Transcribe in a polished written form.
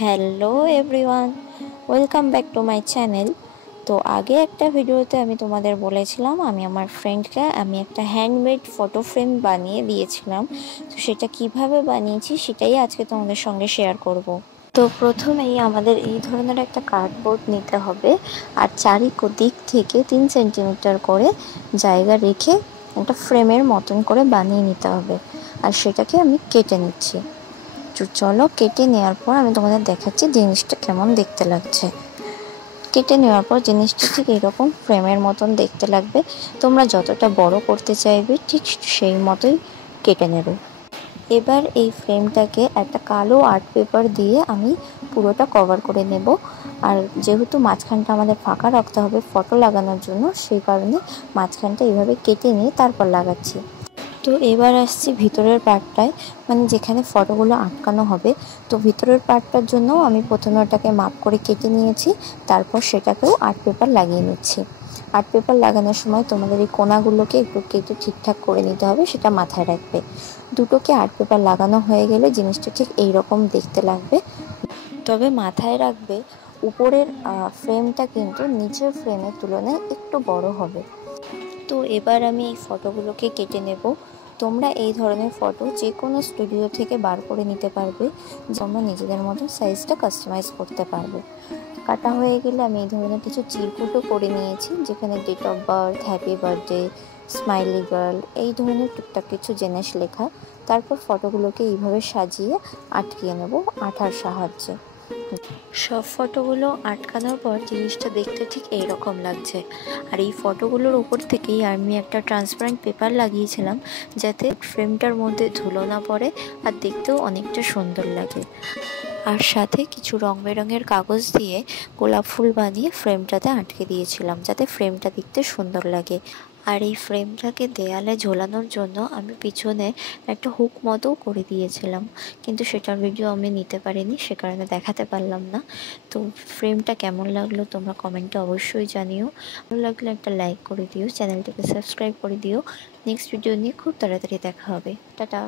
Hello everyone, welcome back to my channel. তো আগে একটা ভিডিওতে আমি তোমাদের বলেছিলাম আমি আমার ফ্রেন্ডকে একটা হ্যান্ডমেড ফটো ফ্রেম বানিয়ে দিয়েছিলাম। তো সেটা কিভাবে বানিয়েছি সেটাই আজকে তোমাদের সঙ্গে শেয়ার করব। তো প্রথমেই আমাদের এই ধরনের একটা কার্ডবোর্ড নিতে হবে, আর চারিদিক থেকে 3 সেন্টিমিটার করে জায়গা রেখে একটা ফ্রেমের মতন করে বানিয়ে নিতে হবে। আর সেটাকে আমি কেটে নিচ্ছি। চলো কেটে নেওয়ার পর আমি তোমাদের দেখাচ্ছি জিনিসটা কেমন দেখতে লাগছে। কেটে নেওয়ার পর জিনিসটা ঠিক এরকম ফ্রেমের মতন দেখতে লাগবে। তোমরা যতটা বড় করতে চাইবে ঠিক সেই মতোই কেটে নেবে। এবার এই ফ্রেমটাকে একটা কালো আর্ট পেপার দিয়ে আমি পুরোটা কভার করে নেব। আর যেহেতু মাঝখানটা আমাদের ফাঁকা রাখতে হবে ফটো লাগানোর জন্য, সেই কারণে মাঝখানটা এইভাবে কেটে নিয়ে তারপর লাগাচ্ছি। তো এবার আসছি ভিতরের পার্টটায়, মানে যেখানে ফটোগুলো আটকানো হবে। তো ভিতরের পার্টটার জন্য আমি প্রথমে ওটাকে মাপ করে কেটে নিয়েছি, তারপর সেটাকেও আর্ট পেপার লাগিয়ে নিচ্ছি। আর্ট পেপার লাগানোর সময় তোমাদের এই কোনাগুলোকে একটু কেটে ঠিকঠাক করে নিতে হবে, সেটা মাথায় রাখবে। দুটোকে আর্ট পেপার লাগানো হয়ে গেলে জিনিসটা ঠিক এই রকম দেখতে লাগবে। তবে মাথায় রাখবে উপরের ফ্রেমটা কিন্তু নিচের ফ্রেমের তুলনায় একটু বড় হবে। তো এবার আমি এই ফটোগুলোকে কেটে নেব। তোমরা এই ধরনের ফটো যে কোনো স্টুডিও থেকে বার করে নিতে পারবে, তোমরা নিজেদের মতো সাইজটা কাস্টমাইজ করতে পারবে। কাটা হয়ে গেলে আমি এই ধরনের কিছু চিরকুটও করে নিয়েছি, যেখানে date of birth, happy birthday, smiley girl এই ধরনের টুকটাক কিছু জিনিস লেখা। তারপর ফটোগুলোকে এইভাবে সাজিয়ে আটকিয়ে নেব আঠার সাহায্যে। সব ফটোগুলো আটকানোর পর জিনিসটা দেখতে ঠিক এইরকম লাগছে। আর এই ফটোগুলোর উপর থেকেই আমি একটা ট্রান্সপারেন্ট পেপার লাগিয়েছিলাম, যাতে ফ্রেমটার মধ্যে ধুলো না পড়ে আর দেখতেও অনেকটা সুন্দর লাগে। আর সাথে কিছু রং বেরঙের কাগজ দিয়ে গোলাপ ফুল বানিয়ে ফ্রেমটাতে আটকে দিয়েছিলাম, যাতে ফ্রেমটা দেখতে সুন্দর লাগে। আর এই ফ্রেমটাকে দেয়ালে ঝোলানোর জন্য আমি পিছনে একটা হুক মতো করে দিয়েছিলাম, কিন্তু সেটার ভিডিও আমি নিতে পারিনি, সে কারণে দেখাতে পারলাম না। তো ফ্রেমটা কেমন লাগলো তোমরা কমেন্টে অবশ্যই জানিও। ভালো লাগলে একটা লাইক করে দিও, চ্যানেলটাকে সাবস্ক্রাইব করে দিও। নেক্সট ভিডিও নিয়ে খুব তাড়াতাড়ি দেখা হবে। টাটা।